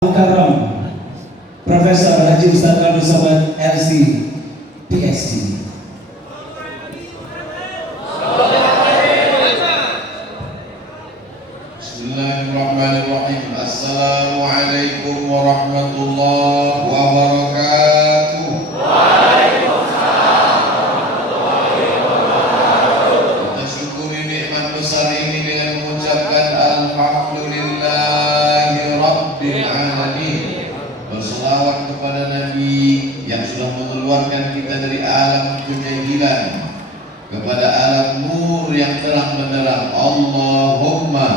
Mukarram Profesor Haji Ustadz Abdul Somad LC PhD. Bismillahirrahmanirrahim. Assalamualaikum warahmatullahi wabarakatuh. Waalaikumsalam warahmatullahi wabarakatuh. Kita syukuri nikmat besar ini dengan mengucapkan alhamdulillahi rabbil alamin. Berselawat kepada Nabi yang sudah mengeluarkan kita dari alam kejahilan kepada alam nur yang terang benderang. Allahumma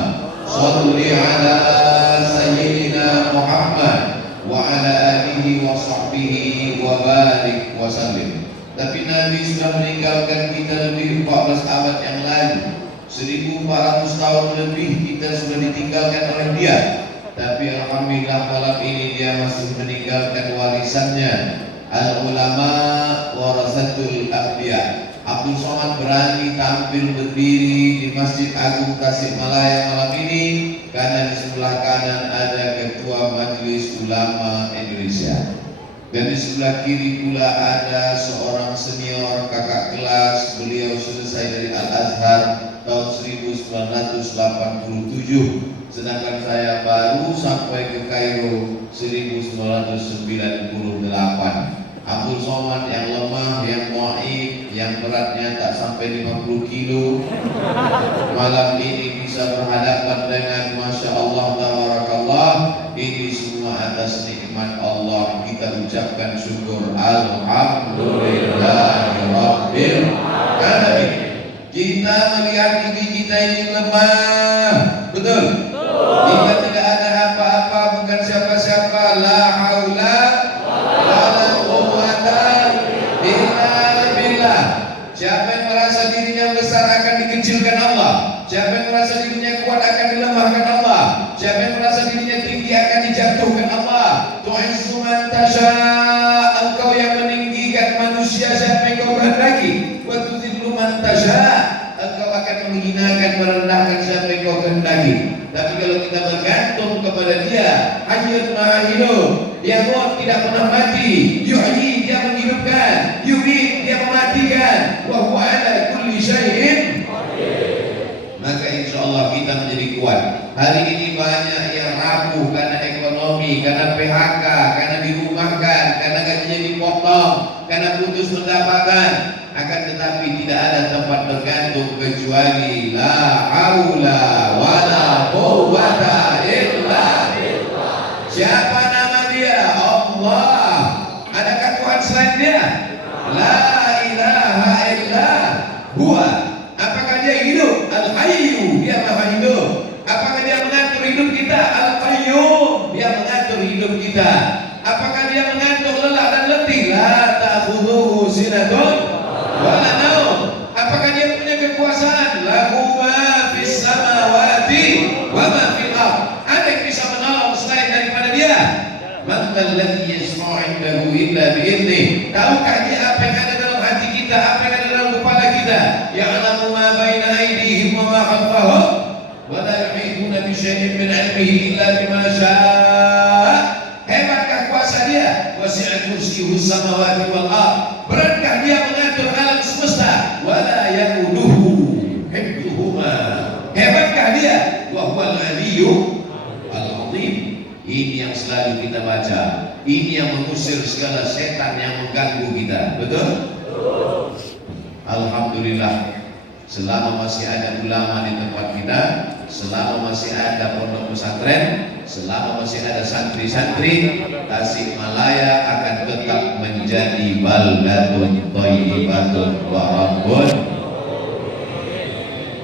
sholli ala sayyidina Muhammad wa ala alihi wa sahbihi wa barik wa sallim. Tapi Nabi sudah meninggalkan kita lebih 14 abad yang lalu. 1400 tahun lebih kita sudah ditinggalkan oleh dia. Tapi alhamdulillah malam ini dia masih meninggalkan warisannya. Al-ulama warasatul anbiya. Abdul Somad berani tampil berdiri di Masjid Agung Tasikmalaya malam ini karena di sebelah kanan ada Ketua Majelis Ulama Indonesia dan di sebelah kiri pula ada seorang senior kakak kelas. Beliau selesai dari Al-Azhar tahun 1987, sedangkan saya baru sampai ke Kairo 1998. Abdul Somad yang lemah, yang dhaif, yang beratnya tak sampai 50 kilo, malam ini bisa berhadapan dengan Masya Allah tabarakallah. Ini semua atas nikmat Allah. Kita ucapkan syukur alhamdulillahirabbil alamin. Kita melihat diri kita ini lemah, betul? Jika tidak ada apa-apa, bukan siapa-siapa, la haula wala quwwata illa billah. Siapa yang merasa dirinya besar akan dikecilkan Allah. Siapa yang merasa dirinya kuat akan dilemahkan Allah. Siapa yang merasa dirinya tinggi akan dijatuhkan Allah. Tu'izzu man tasha, engkau yang meninggikan manusia siapa yang kau kehendaki. Wa tudhillu man tasha, engkau akan menghinakan, merendahkan siapa yang kau kehendaki. Tapi kalau kita bergantung kepada dia, hayyun maha hidup, dia muat tidak pernah mati, yuhyi dia menghidupkan, yumit dia mematikan, wa huwa ala kulli syai'in qadir. Maka insya Allah kita menjadi kuat. Hari ini banyak yang rapuh karena ekonomi, karena PHK, karena dirumahkan, karena gajinya dipotong, karena putus pendapatan. Akan tetapi tidak ada tempat bergantung kecuali la haula wala quwwata illa billah. Siapa nama dia? Allah. Adakah Tuhan selain dia? La ilaha illa huwa. Apakah dia hidup? Al-Hayyu, dia maha hidup. Apakah dia mengatur hidup kita? Al-Qayyum, dia mengatur hidup kita. Apakah dia mengantuk, lelah dan letih? La ta'khudhuhu sinatun wala naum. Apakah dia punya kekuasaan? Lahu ma fis samawati wa ma fil ardh. Ada yang bisa menolong selain daripada dia? Man alladhi yashfa'u 'indahu illa bi'idhnih. Tahukah dia apa yang ada dalam hati kita, apa yang ada dalam kepala kita? Ya'lamu ma baina aydihim wa ma khalfahum wa la yuhituna bi syai'in min 'ilmihi illa bima syaa'. Hebatkah kuasa dia? Wasi'a kursiyyuhu samawati wal ardh. Beratkah dia mengatur alam semesta? Wala yaquduhu hifdhuhuma. Hebatkah dia? Wa huwal 'aliyyu al-'azim. Ini yang selalu kita baca. Ini yang mengusir segala setan yang mengganggu kita. Betul? Alhamdulillah. Selama masih ada ulama di tempat kita, selama masih ada pondok pesantren, selama masih ada santri-santri, Tasikmalaya akan tetap menjadi baldatun thayyibatun wa rabbun.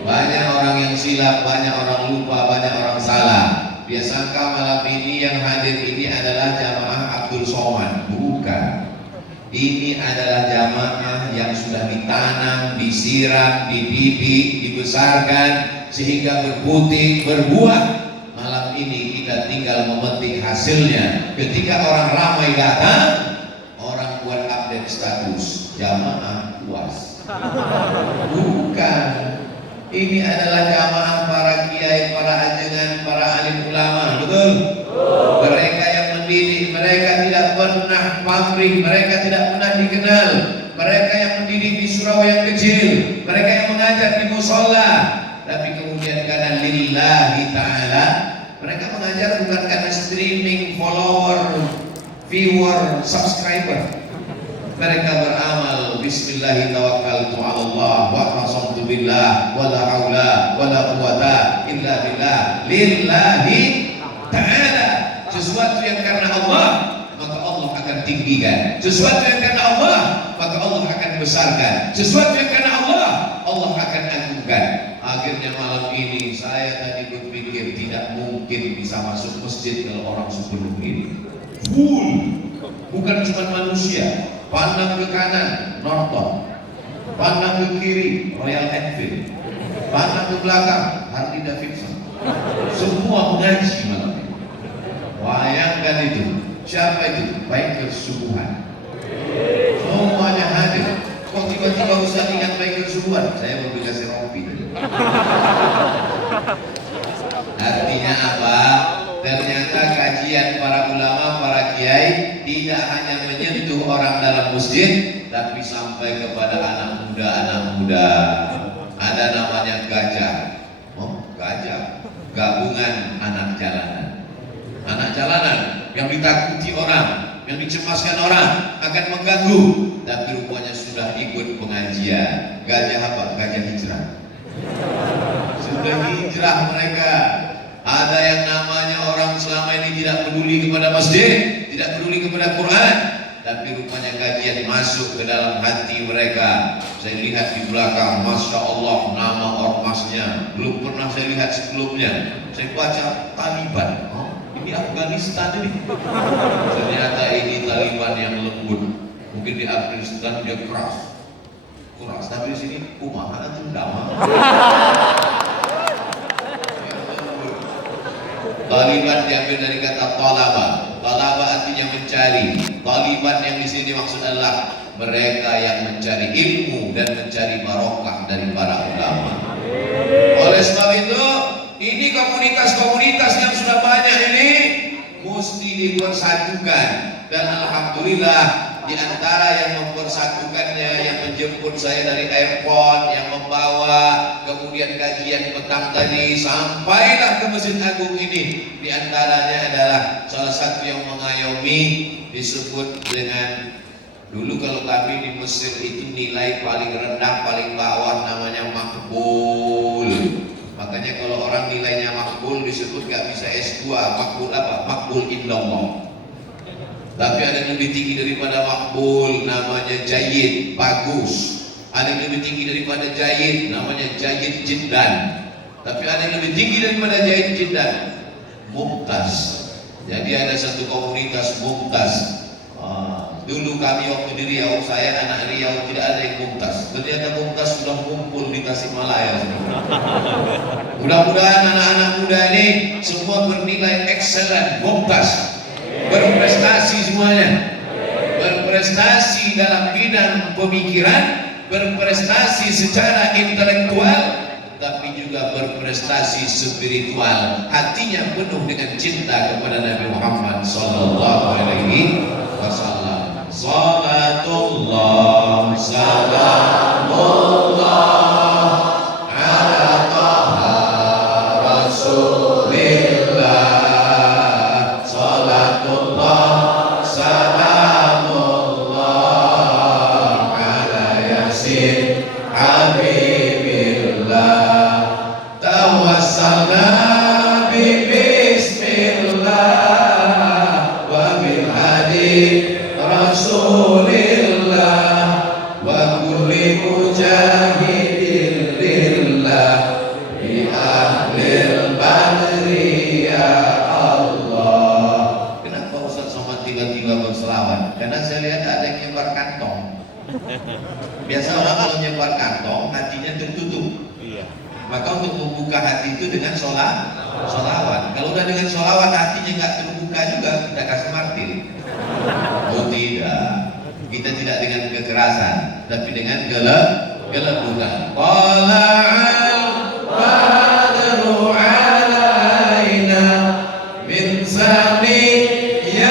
Banyak orang yang silap, banyak orang lupa, banyak orang salah. Dia sangka malam ini yang hadir ini adalah jamaah Abdul Somad. Bukan. Ini adalah jamaah yang sudah ditanam, disiram, dididik, dibesarkan sehingga berputing, berbuah. Malam ini kita tinggal memetik hasilnya. Ketika orang ramai datang, orang buat update status jamaah puas. Bukan. Ini adalah jamaah para kiai, para ajengan, para alim ulama. Betul? Mereka yang mendidik, mereka tidak pernah pamrih, mereka tidak pernah dikenal. Mereka yang mendidik di surau yang kecil, mereka yang mengajar di musola, tapi kemudian karena lillahi ta'ala, mereka mengajar bukan karena streaming, follower, viewer, subscriber. Mereka beramal bismillahi tawakkaltu 'ala Allah wa qasamtu billah wa la haula wa la quwata illa billah lillahi ta'ala. Sesuatu yang karena Allah, maka Allah akan tinggikan. Sesuatu yang karena Allah, maka Allah akan besarkan. Sesuatu yang karena Allah, Allah akan agungkan. Akhirnya malam ini saya tadi berpikir tidak mungkin bisa masuk masjid kalau orang sepenuh ini. Full. Bukan cuma manusia. Pandang ke kanan, Norton. Pandang ke kiri, Royal Enfield. Pandang ke belakang, Harley Davidson. Semua mengaji malam ini. Bayangkan itu. Siapa itu? Biker subuhan. Semuanya hadir. Kok tiba-tiba Ustaz ingat biker subuhan? Saya mau dikasih rompi. Artinya apa? Ternyata kajian para ulama, para kiai tidak hanya menyentuh orang dalam masjid, tapi sampai kepada anak muda. Ada namanya gajah. Oh, gajah. Gabungan anak jalanan. Anak jalanan yang ditakuti orang, yang dicemaskan orang, akan mengganggu, tapi rupanya sudah ikut pengajian. Gajah apa? Gajah hijrah. Sudah hijrah mereka. Ada yang namanya orang selama ini tidak peduli kepada masjid, tidak peduli kepada Quran, tapi rupanya kajian masuk ke dalam hati mereka. Saya lihat di belakang, Masya Allah, nama ormasnya belum pernah saya lihat sebelumnya. Saya baca Taliban. Oh, ini Afghanistan ini. Ternyata ini Taliban yang lembut. Mungkin di Afghanistan dia keras, tapi di sini kumaha itu damai. Taliban diambil dari kata talaba. Talaba artinya mencari. Taliban yang di sini maksud adalah mereka yang mencari ilmu dan mencari barokah dari para ulama. Oleh sebab itu, ini komunitas-komunitas yang sudah banyak ini mesti dipersatukan. Dan alhamdulillah di antara yang mempersatukannya, yang menjemput saya dari airport, yang membawa kemudian kajian petang tadi sampailah ke Masjid Agung ini, di antaranya adalah salah satu yang mengayomi disebut dengan, dulu kalau kami di Mesir itu nilai paling rendah, paling bawah namanya makbul. Makanya kalau orang nilainya makbul disebut gak bisa S2. Makbul apa? Makbul indallah. Tapi ada yang lebih tinggi daripada makbul, namanya jayyid, bagus. Ada yang lebih tinggi daripada jayyid, namanya jayyid jiddan. Tapi ada yang lebih tinggi daripada jayyid jiddan, mumtaz. Jadi ada satu komunitas mumtaz. Dulu kami waktu di Riau, saya anak Riau, tidak ada yang mumtaz. Ternyata mumtaz sudah kumpul di Tasikmalaya. Mudah-mudahan anak-anak muda ini semua bernilai excellent, mumtaz. Berprestasi semuanya, berprestasi dalam bidang pemikiran, berprestasi secara intelektual, tapi juga berprestasi spiritual. Hatinya penuh dengan cinta kepada Nabi Muhammad sallallahu alaihi wasallam. Salatullah salamullah ala taha rasulillah. Salatullah salamullah ala yasin habibillah. Tawassalna bi bismillah wa bil hadi rasulillah wa kulli mujahidin lillah bi ahlil badri ya Allah. Kenapa Ustaz Somad tiba-tiba berselawat? Karena saya lihat ada yang nyebar kantong. Biasa orang kalau nyebar kantong hatinya tertutup. Maka untuk membuka hati itu dengan sholawat. Kalau udah dengan sholawat hatinya nggak terbuka juga, kita kasih martir. Oh tidak, kita tidak dengan kekerasan, tapi dengan kelembutan. Qala'al badru alaina min saniyatihi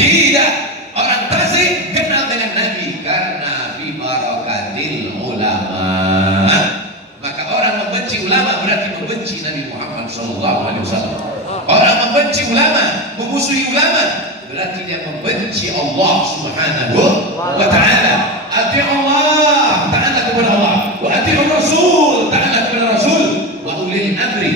Tidak. Orang Tasik kenal dengan Nabi karena bibarakatil ulama. Maka orang membenci ulama berarti membenci Nabi Muhammad SAW. Orang membenci ulama, memusuhi ulama, berarti dia membenci Allah Subhanahu wa Ta'ala. Ati Allah, taatlah kepada Allah. Wa ati Rasul, taatlah kepada Rasul. Wa ulil amri.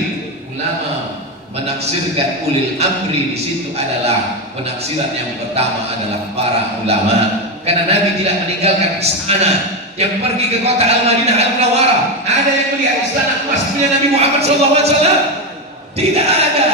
Ulama menafsirkan ulil amri di situ adalah penafsiran yang pertama adalah para ulama. Karena Nabi tidak meninggalkan istana yang pergi ke kota Al-Madinah Al-Munawwarah. Ada yang melihat istana emas punya Nabi Muhammad SAW? Tidak ada.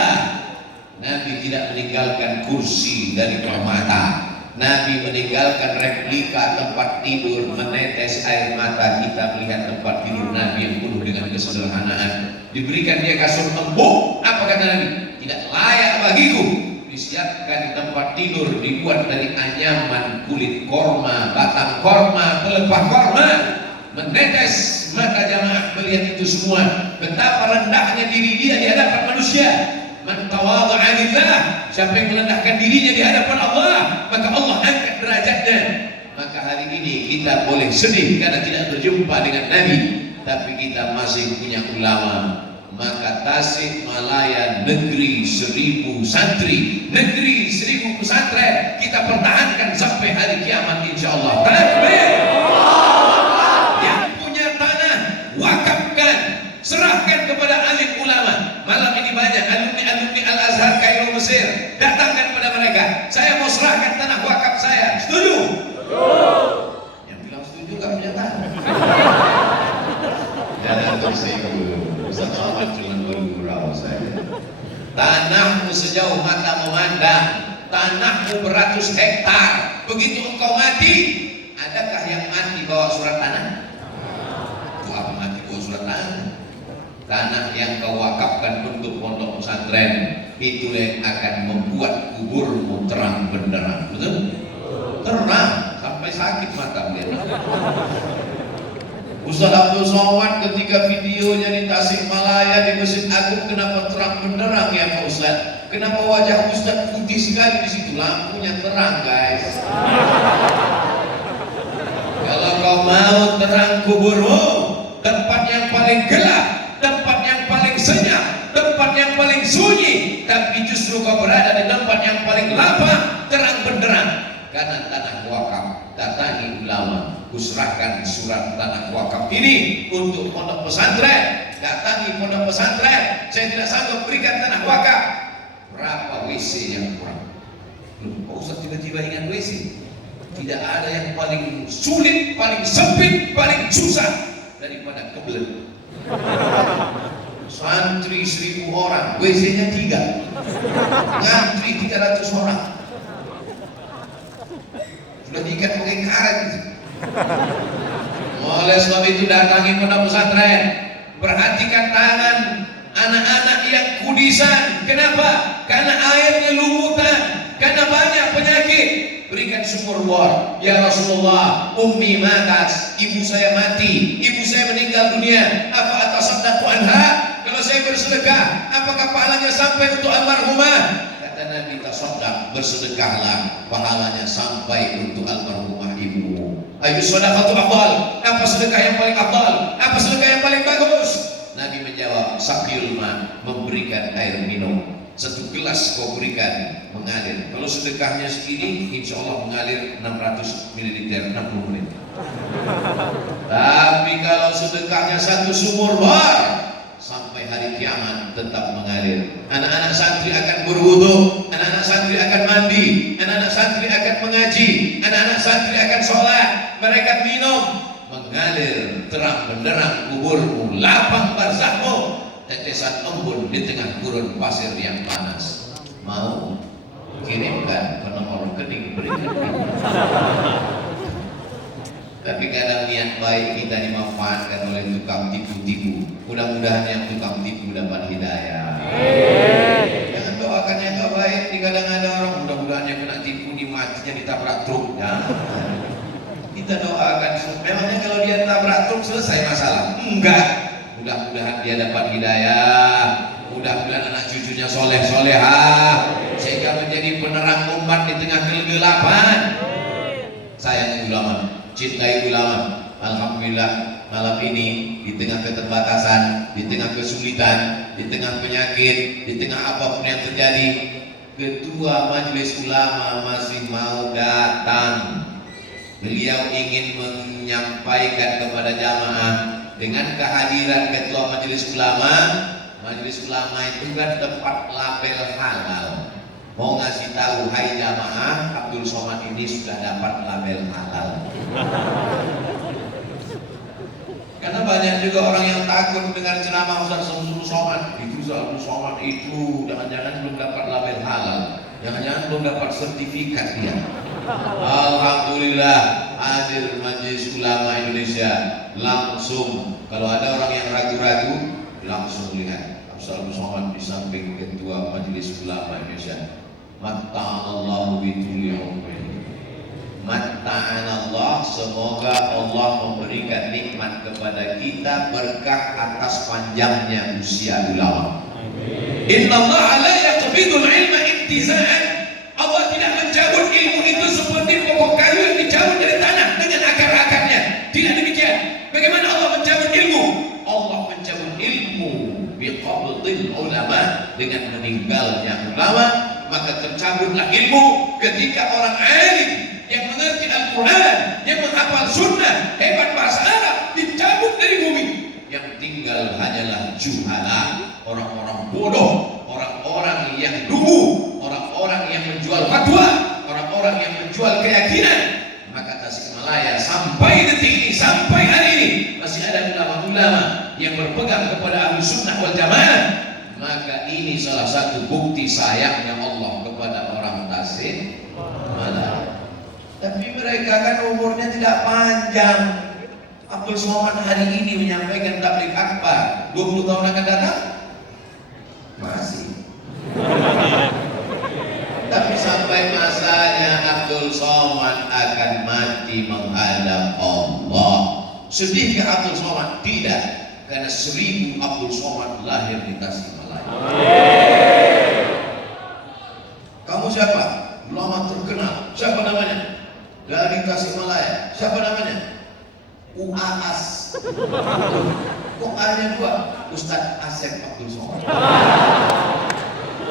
Nabi tidak meninggalkan kursi dari permata. Nabi meninggalkan replika tempat tidur, menetes air mata. Kita melihat tempat tidur Nabi yang penuh dengan kesederhanaan. Diberikan dia kasur empuk. Apa kata Nabi? Tidak layak bagiku. Disiapkan tempat tidur dibuat dari anyaman kulit korma, batang korma, pelepah korma. Menetes mata jamaah melihat itu semua. Betapa rendahnya diri dia di hadapan manusia. Man tawadha'a lillah, siapa yang merendahkan dirinya di hadapan Allah, maka Allah angkat derajatnya. Maka hari ini kita boleh sedih karena tidak berjumpa dengan Nabi, tapi kita masih punya ulama. Maka Tasik Malaya negeri 1000 santri, negeri 1000 pesantren kita pertahankan sampai hari kiamat insyaallah. Takbir. Yang punya tanah wakafkan, serahkan kepada alim ulama. Malam ini banyak alumni Al-Azhar Kairo Mesir, datangkan kepada mereka. Saya mau serahkan tanah wakaf saya. Setuju? Yang bilang setuju gak punya tanah. Jangan tersinggung. Ustaz Somad cuma bergurau saja. Tanahmu sejauh mata memandang, tanahmu beratus hektar. Begitu engkau mati, adakah yang mati bawa surat tanah? Itu apa mati bawa surat tanah? Tanah yang kau wakafkan untuk pondok pesantren itu yang akan membuat kuburmu terang benderang. Betul? Terang sampai sakit mata dia. Ustaz Abdul Somad ketika videonya di Tasikmalaya di Masjid Agung, kenapa terang benderang ya Pak Ustaz? Kenapa wajah Ustaz putih sekali di situ? Lampunya terang guys. Kalau kau mau terang kuburmu, tempat yang paling gelap, tempat yang paling senyap, tempat yang paling sunyi, tapi justru kau berada di tempat yang paling lapang, terang benderang. Karena tanah wakaf, datangi ulama, kuserahkan surat tanah wakaf ini untuk pondok pesantren. Datangi pondok pesantren, saya tidak sanggup berikan tanah wakaf. Berapa WC yang kurang? Pak Ustaz tiba-tiba ingat WC. Tidak ada yang paling sulit, paling sempit, paling susah daripada kebelet. Santri 1000 orang, WC-nya 3, ngantri 300 orang. Sudah diikat pakai karet. Oleh sebab itu datangi pondok pesantren, perhatikan tangan anak-anak yang kudisan. Kenapa? Karena airnya lumutan, karena banyak penyakit. Berikan sumur bor. Ya Rasulullah, ummi matat, ibu saya mati, ibu saya meninggal dunia. Apa atasaddaqu anha? Kalau saya bersedekah, apakah pahalanya sampai untuk almarhumah? Kata Nabi, tasaddaq, bersedekahlah, pahalanya sampai untuk almarhumah ibumu. Ayu sedekah afdal. Apa sedekah yang paling afdal? Apa sedekah yang paling bagus? Nabi menjawab, saqiyul ma, memberikan air minum. 1 gelas kau berikan, mengalir. Kalau sedekahnya segini, insya Allah mengalir 600 ml 60 menit. Tapi kalau sedekahnya 1 sumur bor, sampai hari kiamat tetap mengalir. Anak-anak santri akan berwudu, anak-anak santri akan mandi, anak-anak santri akan mengaji, anak-anak santri akan sholat. Mereka minum, mengalir terang benderang kuburmu, lapang barzakmu. Tetesan embun di tengah gurun pasir yang panas. Mau kirimkan ke nomor rekening berikan. Tapi kadang niat baik kita dimanfaatkan oleh tukang tipu-tipu. Mudah-mudahan yang tukang tipu dapat hidayah. Jangan doakan yang tak baik. Kadang ada orang mudah-mudahan yang kena tipu di matinya ditabrak truk. Jangan. Kita doakan. Memangnya kalau dia tabrak truk selesai masalah? Enggak. Mudah-mudahan dia dapat hidayah, Mudah-mudahan anak cucunya soleh solehah sehingga menjadi penerang umat di tengah kegelapan. Sayangi ulama, cintai ulama. Alhamdulillah malam ini di tengah keterbatasan, di tengah kesulitan, di tengah penyakit, di tengah apapun yang terjadi, Ketua Majelis Ulama masih mau datang. Beliau ingin menyampaikan kepada jamaah dengan kehadiran Ketua Majelis Ulama. Majelis Ulama itu kan tempat label halal. Mau ngasih tahu, hai jamaah, Abdul Somad ini sudah dapat label halal. Karena banyak juga orang yang takut dengan ceramah Ustaz Abdul Somad. Itu Ustaz Abdul Somad itu jangan-jangan belum dapat label halal, jangan-jangan belum dapat sertifikat dia. Alhamdulillah hadir Majelis Ulama Indonesia langsung. Kalau ada orang yang ragu-ragu, langsung lihat Ustaz Abdul Somad di samping Ketua Majelis Ulama Indonesia. Matta'anallahu bitul yaumin. Matta'anallah, semoga Allah memberikan nikmat kepada kita berkah atas panjangnya usia ulama. Innallaha la yaqbidul ilma intiza'an. Allah tidak mencabut ilmu itu seperti pokok kayu yang dicabut dari tanah dengan akar-akarnya. Tidak demikian. Bagaimana Allah mencabut ilmu? Allah mencabut ilmu biqabdil ulama, dengan meninggalnya ulama. Maka tercabutlah ilmu ketika orang alim yang mengerti Al-Quran, yang menghafal sunnah, hebat bahasa Arab, dicabut dari bumi. Yang tinggal hanyalah juhala, orang-orang bodoh, orang-orang yang dungu, orang-orang yang menjual fatwa, orang-orang yang menjual keyakinan. Maka Tasikmalaya sampai detik ini, sampai hari ini masih ada ulama-ulama yang berpegang kepada Ahlus Sunnah wal Jamaah. Maka ini salah satu bukti sayangnya Allah kepada orang Tasikmalaya. Tapi mereka kan umurnya tidak panjang. Abdul Somad hari ini menyampaikan tabligh akbar, 20 tahun akan datang masih. Tapi sampai masanya Abdul Somad akan mati menghadap Allah. Sedihkah Abdul Somad? Tidak, karena 1000 Abdul Somad lahir di Tasikmalaya. Kamu siapa? Ulama terkenal. Siapa namanya? Dari Tasikmalaya. Siapa namanya? UAS. Kok A-nya 2? Ustadz Asep Abdul Somad.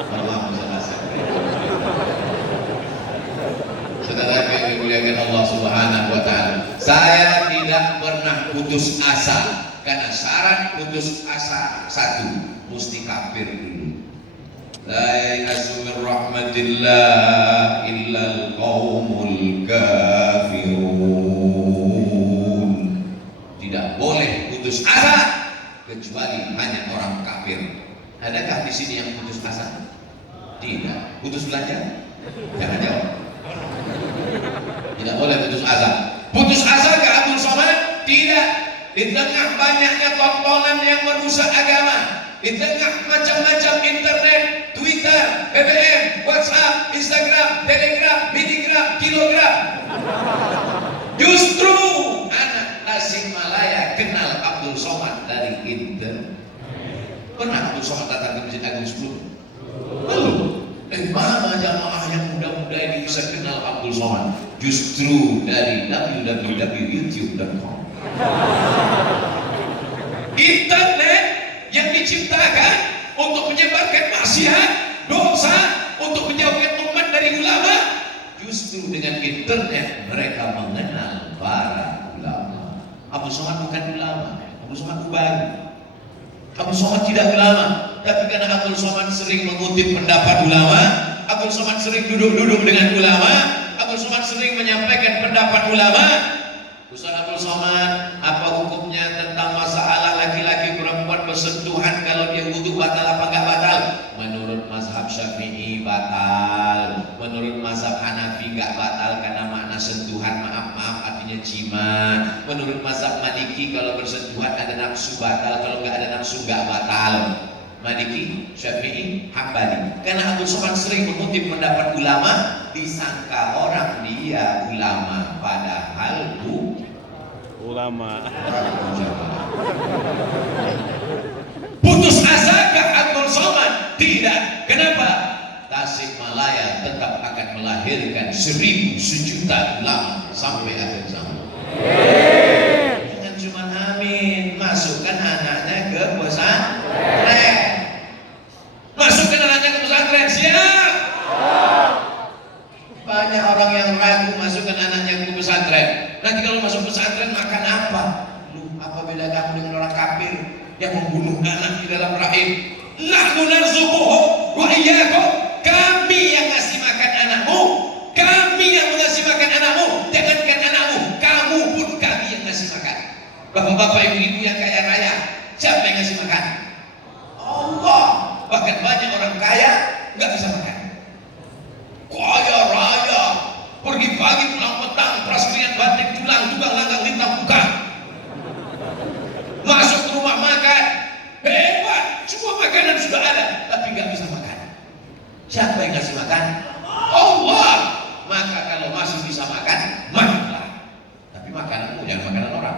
Allah Ustadz Asep. Saudara yang dimuliakan Allah Subhanahu wa taala, saya tidak pernah putus asa, karena syarat putus asa satu, mesti kafir dulu. La yasu min rahmatillah illal qaumul kafirun. Tidak boleh putus asa kecuali hanya orang kafir. Adakah di sini yang putus asa? Tidak. Putus belajar? Jangan jawab. Tidak boleh putus asa. Putus asa ke Abdul Somad? Tidak. Di tengah banyaknya tontonan yang merusak agama, di tengah macam-macam internet, Twitter, BBM, WhatsApp, Instagram, Telegram, Minigram, Kilogram, justru anak Tasikmalaya kenal Abdul Somad dari internet. Pernah Abdul Somad datang ke Masjid Agung sebelum? Belum. Mana jamaah yang muda-muda ini bisa kenal Abdul Somad? Justru dari www.youtube.com. Internet yang diciptakan untuk menyebarkan maksiat, dosa, untuk menjauhkan umat dari ulama. Justru dengan internet mereka mengenal para ulama. Abdul Somad bukan ulama, Abdul Somad baru. Abdul Somad tidak ulama, tapi karena Abdul Somad sering mengutip pendapat ulama, Abdul Somad sering duduk-duduk dengan ulama, Abdul Somad sering menyampaikan pendapat ulama. Ustaz Abdul Somad, apa hukumnya tentang masalah laki-laki perempuan bersentuhan kalau dia wudu batal apa enggak batal? Menurut mazhab Syafi'i batal, menurut mazhab Hanafi enggak batal karena makna sentuhan maaf artinya jima. Menurut mazhab Maliki kalau bersentuhan ada nafsu batal, kalau enggak ada nafsu enggak batal. Maliki, Syafi'i, Hambali. Karena Abdul Somad sering mengutip pendapat ulama, disangka orang dia ulama, padahal ulama. Putus asa ke Abdul Somad. Tidak. Kenapa? Tasikmalaya tetap akan melahirkan 1000 sejuta ulama sampai akhir zaman. Jangan cuma amin, masukkan anaknya ke pesantren. Masukkan anaknya ke pesantren, siap? Banyak orang yang ragu masukkan anaknya ke pesantren. Nanti kalau masuk pesantren makan apa? Lu apa beda kamu dengan orang kafir yang membunuh anak di dalam rahim? Nahnu narzuquhum wa iyyakum. Kami yang ngasih makan anakmu, kami yang mengasih makan anakmu. Jangankan anakmu, kamu pun kami yang ngasih makan. Bapak-bapak, ibu-ibu yang kaya raya, siapa yang ngasih makan? Allah. Bahkan banyak orang kaya nggak bisa makan. Kaya raya, pergi pagi pulang petang, praskrian batik tulang, tukang langgang lintang buka. Masuk ke rumah makan, hebat, semua makanan sudah ada, tapi nggak bisa makan. Siapa yang ngasih makan? Allah. Maka kalau masih bisa makan, makanlah. Tapi makananmu jangan makanan orang.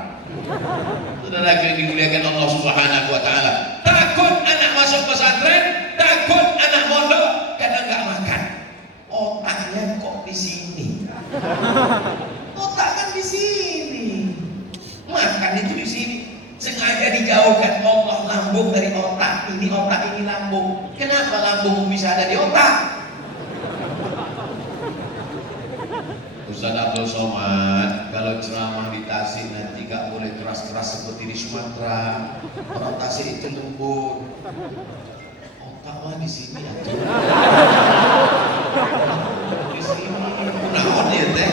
Saudara yang dimuliakan Allah Subhanahu wa taala. Takut anak masuk pesantren, takut anak mondok karena nggak makan. Otaknya kok di sini? Otak kan di sini. Makan itu di sini. Sengaja dijauhkan Allah lambung dari otak. Ini otak, ini lambung. Kenapa lambung bisa ada di otak? Ustaz Abdul Somad, kalau ceramah di Tasik nanti gak boleh keras-keras seperti di Sumatera. Orang Tasik itu lembut. Otak mah di sini aja. Di sini. Naon ya teh?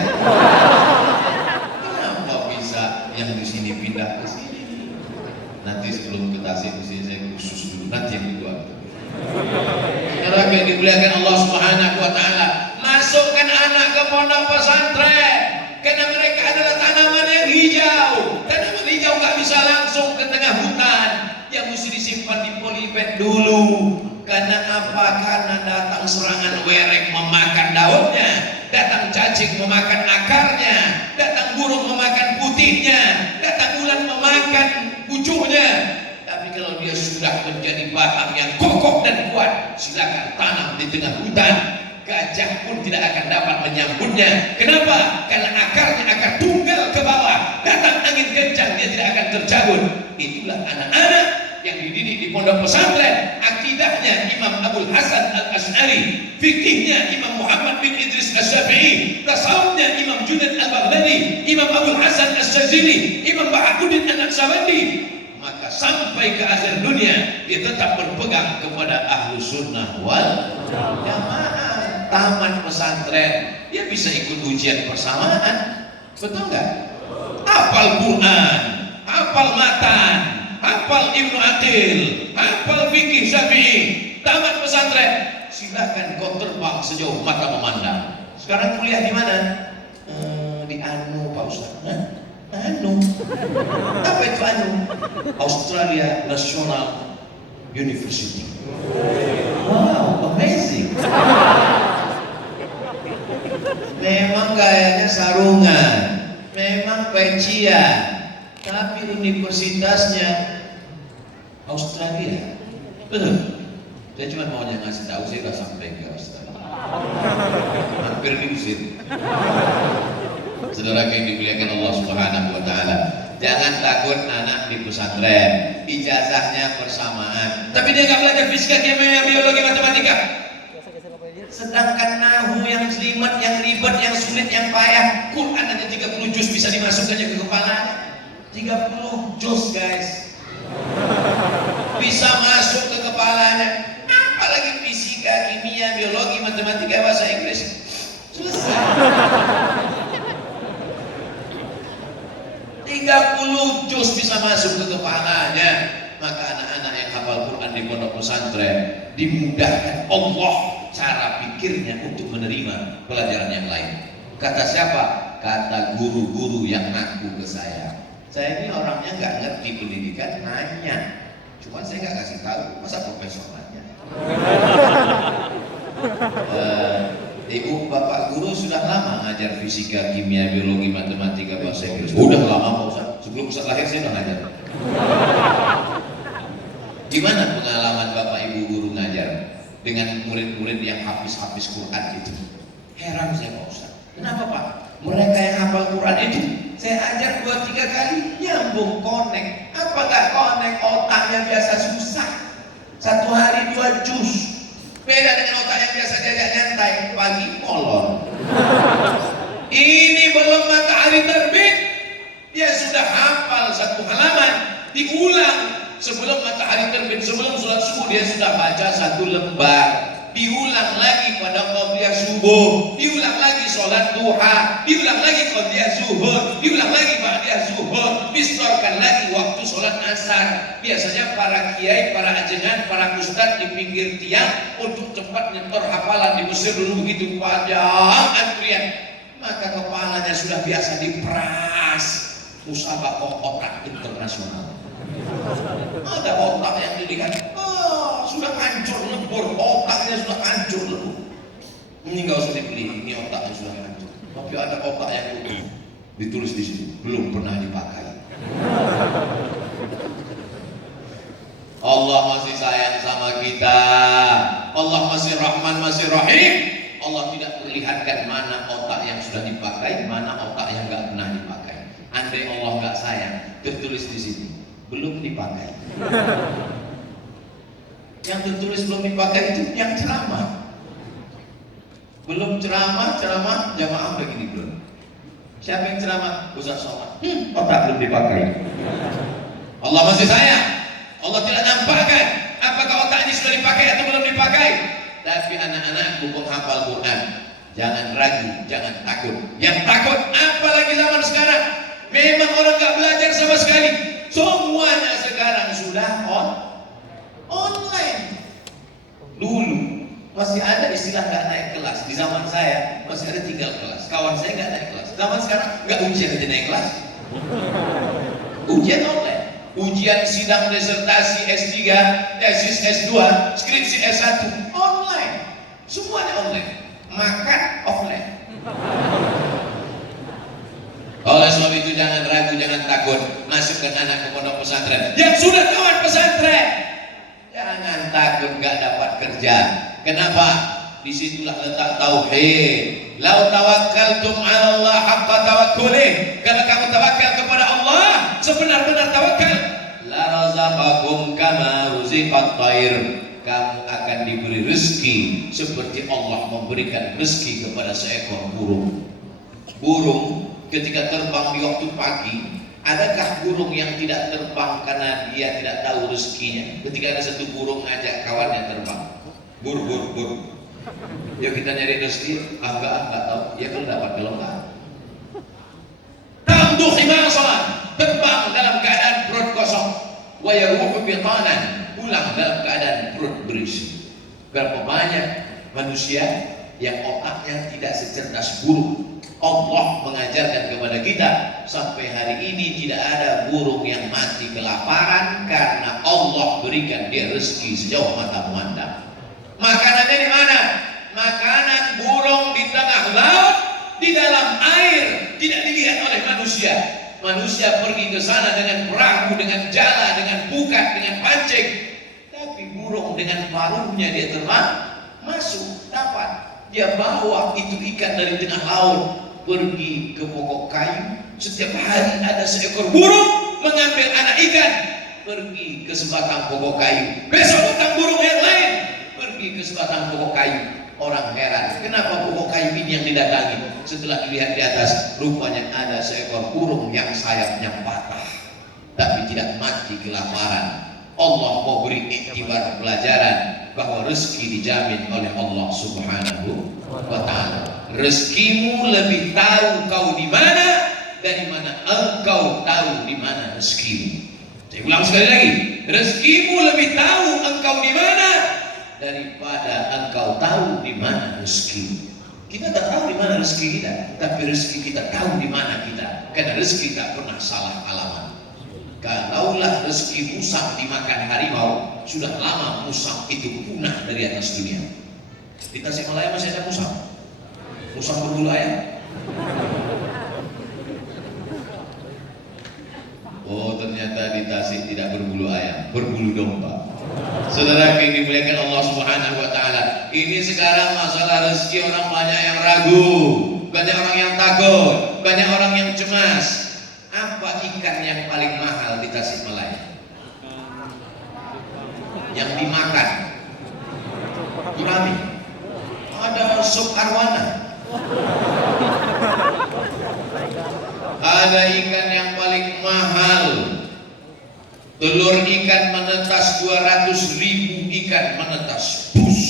Kenapa bisa yang di sini pindah ke sini? Nanti sebelum ke Tasik mesti saya khusus dulu, nanti yang kedua. Saudara yang dimuliakan Allah Subhanahu wa taala, masukkan anak ke pondok pesantren karena mereka adalah tanaman yang hijau. Tanaman hijau nggak bisa langsung ke tengah hutan, yang mesti disimpan di polybag dulu. Karena apa? Karena datang serangan werek memakan daunnya, datang cacing memakan akarnya, datang burung memakan putihnya, datang ulat memakan ujungnya. Tapi kalau dia sudah menjadi batang yang kokoh dan kuat, silakan tanam di tengah hutan. Gajah pun tidak akan dapat menyambutnya. Kenapa? Karena akarnya akar tunggal ke bawah. Datang angin kencang, dia tidak akan terjabut. Itulah anak-anak yang dididik di pondok pesantren. Akidahnya Imam Abdul Hasan Al-Asy'ari, fikihnya Imam Muhammad bin Idris Asy-Syafi'i, tasawufnya Imam Junaid Al-Baghdadi, Imam Abdul Hasan Asy-Syadzili, Imam Bahaduddin An-Naqsyabandi. Maka sampai ke akhir dunia dia tetap berpegang kepada Ahlus Sunnah wal Jamaah. Taman pesantren, dia bisa ikut ujian persamaan, betul nggak? Hafal Quran, hafal matan, hafal Ibnu Aqil, hafal fikih Syafi'i. Taman pesantren, silakan kau terbang sejauh mata memandang. Sekarang kuliah di mana? Di Anu, Pak Ustaz. Anu? Apa itu Anu? Australia National University. Wow, amazing. Memang gayanya sarungan, memang pecian, tapi universitasnya Australia. Betul. Saya cuma mau ngasih tahu, saya sudah sampai ke Australia. Hampir diusir. Saudara yang dimuliakan Allah Subhanahu wa taala, jangan takut anak di pesantren, ijazahnya bersamaan. Tapi dia nggak belajar fisika, kimia, biologi, matematika. Sedangkan nahu yang jelimet, yang ribet, yang sulit, yang payah, Quran hanya 30 juz bisa dimasukkannya ke kepala. 30 juz guys, bisa masuk ke kepalanya. Apalagi fisika, kimia, biologi, matematika, bahasa Inggris, selesai. 30 juz bisa masuk ke kepalanya. Maka anak-anak yang hafal Quran di pondok pesantren dimudahkan Allah cara pikirnya untuk menerima pelajaran yang lain. Kata siapa? Kata guru-guru yang ngaku ke saya. Saya ini orangnya nggak ngerti pendidikan, nanya. Cuma saya nggak kasih tahu. Masa profesor nanya? Ibu bapak guru sudah lama ngajar fisika, kimia, biologi, matematika, bahasa Inggris. Udah lama Pak Ustaz. Sebelum Ustaz lahir saya udah ngajar. Gimana pengalaman Bapak Ibu guru ngajar dengan murid-murid yang habis-habis Quran itu? Heran saya Pak Ustaz. Kenapa Pak? Mereka yang hafal Quran itu saya ajar 2-3 kali nyambung connect. Apa gak connect? Otaknya biasa susah. 1 hari 2 juz. Beda dengan otak yang biasa diajak nyantai pagi molor. Ini belum matahari terbit, dia sudah hafal 1 halaman, diulang sebelum matahari terbit, sebelum sholat subuh dia sudah baca 1 lembar, diulang lagi pada qabliyah subuh, diulang lagi sholat duha, diulang lagi qabliyah zuhur, diulang lagi ba'diyah zuhur, distorkan lagi waktu sholat asar. Biasanya para kiai, para ajengan, para ustadz di pinggir tiang untuk cepat nyetor hafalan. Di Mesir dulu begitu panjang antrian, maka kepalanya sudah biasa diperas. Musabaqah otak internasional. Ada otak yang dilihat, sudah hancur lebur, otaknya sudah hancur lebur. Ini nggak usah dibeli, ini otaknya sudah hancur. Tapi ada otak yang utuh, ditulis di situ, belum pernah dipakai. Allah masih sayang sama kita, Allah masih Rahman, masih Rahim. Allah tidak perlihatkan mana otak yang sudah dipakai, mana otak yang nggak pernah dipakai. Andai Allah nggak sayang, tertulis di sini belum dipakai. Yang tertulis belum dipakai itu yang ceramah. Belum ceramah jamaah begini belum. Siapa yang ceramah? Ustaz Somad. Otak belum dipakai. Allah masih sayang. Allah tidak nampakkan apakah otak ini sudah dipakai atau belum dipakai. Tapi anak-anakku penghafal Quran, jangan ragu, jangan takut. Yang takut apalagi zaman sekarang, memang orang nggak belajar sama sekali. Semuanya sekarang sudah online. Dulu masih ada istilah nggak naik kelas. Di zaman saya masih ada tinggal kelas. Kawan saya nggak naik kelas. Zaman sekarang nggak ujian aja naik kelas. Ujian online. Ujian sidang disertasi S3, tesis S2, skripsi S1 online. Semuanya online. Makan offline. Oleh sebab itu jangan ragu, jangan takut. Masukkan anak ke pondok pesantren yang sudah kawan pesantren. Jangan takut gak dapat kerja. Kenapa? Disitulah letak tauhid. Lau tawakkaltum 'ala Allah haqqa tawakkulih. Kalau kamu tawakal kepada Allah sebenar-benar tawakal, la razaqakum kama ruziqat thair. Kamu akan diberi rezeki seperti Allah memberikan rezeki kepada seekor burung. Burung ketika terbang di waktu pagi, adakah burung yang tidak terbang karena dia tidak tahu rezekinya? Ketika ada satu burung ngajak kawannya terbang, bur. Ya kita nyari rezeki, enggak tahu. Ya kalau dapat, kalau enggak. Tamdu khimasan, terbang dalam keadaan perut kosong. Wa yaruhu bitanan, pulang dalam keadaan perut berisi. Berapa banyak manusia yang otaknya tidak secerdas burung. Allah mengajarkan kepada kita sampai hari ini tidak ada burung yang mati kelaparan karena Allah berikan dia rezeki sejauh mata memandang. Makanannya di mana? Makanan burung di tengah laut, di dalam air, tidak dilihat oleh manusia. Manusia pergi ke sana dengan perahu, dengan jala, dengan bukat, dengan pancing. Tapi burung dengan paruhnya dia terbang, masuk, dapat. Dia bawa itu ikan dari tengah laut, pergi ke pokok kayu. Setiap hari ada seekor burung mengambil anak ikan, pergi ke sebatang pokok kayu. Besok datang burung yang lain, pergi ke sebatang pokok kayu. Orang heran, kenapa pokok kayu ini yang didatangi? Setelah dilihat di atas, rupanya ada seekor burung yang sayapnya patah, tapi tidak mati kelaparan. Allah mau beri iktibar pelajaran bahwa rezeki dijamin oleh Allah Subhanahu wa Ta'ala. Rezekimu lebih tahu kau di mana dari mana engkau tahu di mana rezekimu. Saya ulang sekali lagi, rezekimu lebih tahu engkau di mana daripada engkau tahu di mana rezekimu. Kita tak tahu di mana rezeki kita, tapi rezeki kita tahu di mana kita. Karena rezeki tak pernah salah alamat. Kalaulah rezeki musang dimakan harimau, sudah lama musang itu punah dari atas dunia. Di Tasikmalaya masih ada musang. Musang berbulu ayam. Oh, ternyata di Tasik tidak berbulu ayam, berbulu domba. Saudara yang dimuliakan Allah Subhanahu wa taala, ini sekarang masalah rezeki orang banyak yang ragu, banyak orang yang takut, banyak orang yang cemas. Apa ikan yang paling mahal di Tasikmalaya? Yang dimakan gurami. Ada sup arwana. Ada ikan yang paling mahal. Telur ikan menetas 200.000 ikan menetas, bus,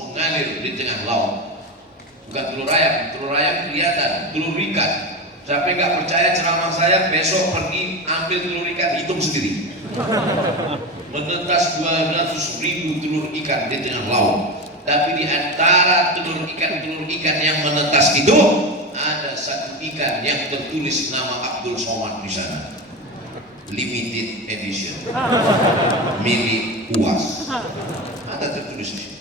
mengalir di tengah laut. Bukan telur ayam kelihatan, telur ikan. Siapa yang nggak percaya ceramah saya, besok pergi ambil telur ikan, hitung sendiri. Menetas 200.000 telur ikan di tengah laut. Tapi di antara telur ikan yang menetas itu, ada satu ikan yang tertulis nama Abdul Somad di sana. Limited edition, milik UAS. Ada tertulis di sini.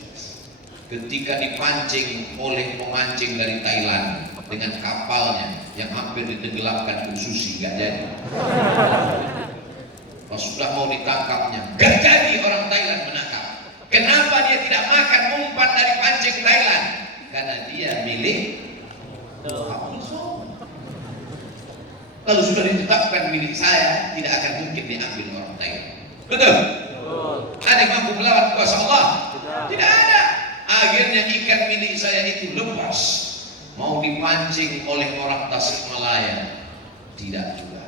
Ketika dipancing oleh pemancing dari Thailand dengan kapalnya yang hampir ditenggelamkan Susi, gak jadi. Pas sudah mau ditangkapnya, gak jadi orang Thailand menangkap. Kenapa dia tidak makan umpan dari pancing Thailand? Karena dia milik Abdul Somad. Kalau sudah ditetapkan milik saya, tidak akan mungkin diambil orang Thailand. Betul? Ada yang mampu melawan kuasa Allah? Tidak ada. Akhirnya ikan milik saya itu lepas, mau dipancing oleh orang Tasikmalaya. Tidak juga.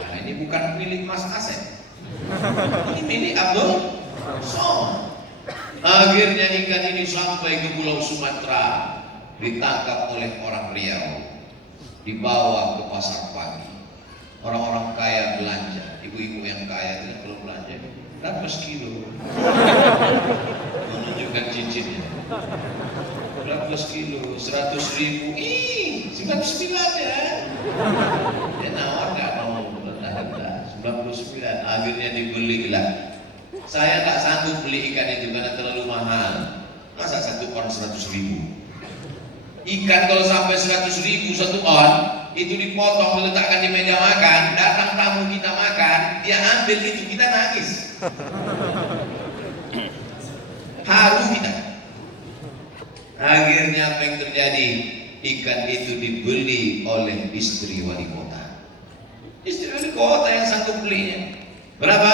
Nah, ini bukan milik Mas Asep. Ini milik Abdul Somad. Akhirnya ikan ini sampai ke Pulau Sumatera, ditangkap oleh orang Riau, dibawa ke pasar pagi. Orang-orang kaya belanja, ibu-ibu yang kaya tidak perlu belanja. Berapa sekilo? Menunjukkan cincinnya. Berapa sekilo? 100.000. 99 ya. Dia nawar nggak mau rendah-rendah. 99. Akhirnya dibelilah. Saya tak sanggup beli ikan itu karena terlalu mahal. Masa 1 on 100.000? Ikan kalau sampai 100.000 1 on, itu dipotong, diletakkan di meja makan, datang tamu kita makan, dia ambil itu, kita nangis. Haru kita. Akhirnya apa yang terjadi? Ikan itu dibeli oleh istri wali kota. Istri wali kota yang sanggup belinya. Berapa?